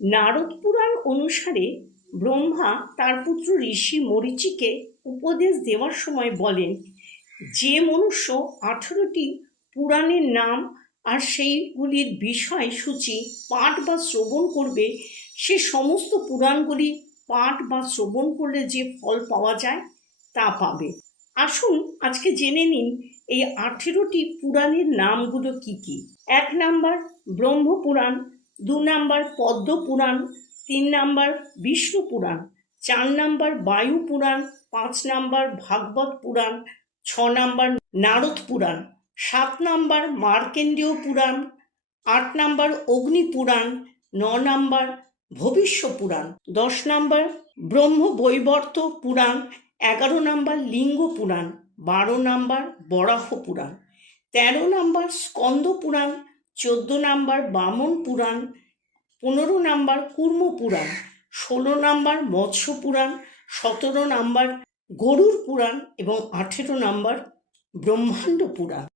নারদ পুরাণ অনুসারে ব্রহ্মা তার পুত্র ঋষি মরীচিকে উপদেশ দেওয়ার সময় বলেন, যে মনুষ্য 18টি পুরাণের নাম আর সেইগুলির বিষয় সূচি পাঠ বা শ্রবণ করবে, সে সমস্ত পুরাণগুলি পাঠ বা শ্রবণ করলে যে ফল পাওয়া যায় তা পাবে। আসুন আজকে জেনে নিন এই 18টি পুরাণের নামগুলো কি কি। 1 নাম্বার ব্রহ্মপুরাণ, 2 নাম্বার পদ্ম পুরাণ, 3 নাম্বার বিষ্ণু পুরাণ, 4 নাম্বার বায়ু পুরাণ, 5 নাম্বার ভাগবত পুরাণ, 6 নাম্বার নারদ পুরাণ, 7 নাম্বার মার্কেন্ডীয় পুরাণ, 8 নাম্বার অগ্নি পুরাণ, 9 নাম্বার ভবিষ্য পুরাণ, 10 নাম্বার ব্রহ্মবৈবর্ত পুরাণ, 11 নাম্বার লিঙ্গ পুরাণ, 12 নাম্বার বরাহ পুরাণ, 13 নাম্বার স্কন্দ পুরাণ, 14 নাম্বার বামন পুরাণ, 15 নাম্বার কুর্ম পুরাণ, 16 নাম্বার মৎস্য পুরাণ, 17 নাম্বার গরুড় পুরাণ এবং 18 নাম্বার ব্রহ্মাণ্ড পুরাণ।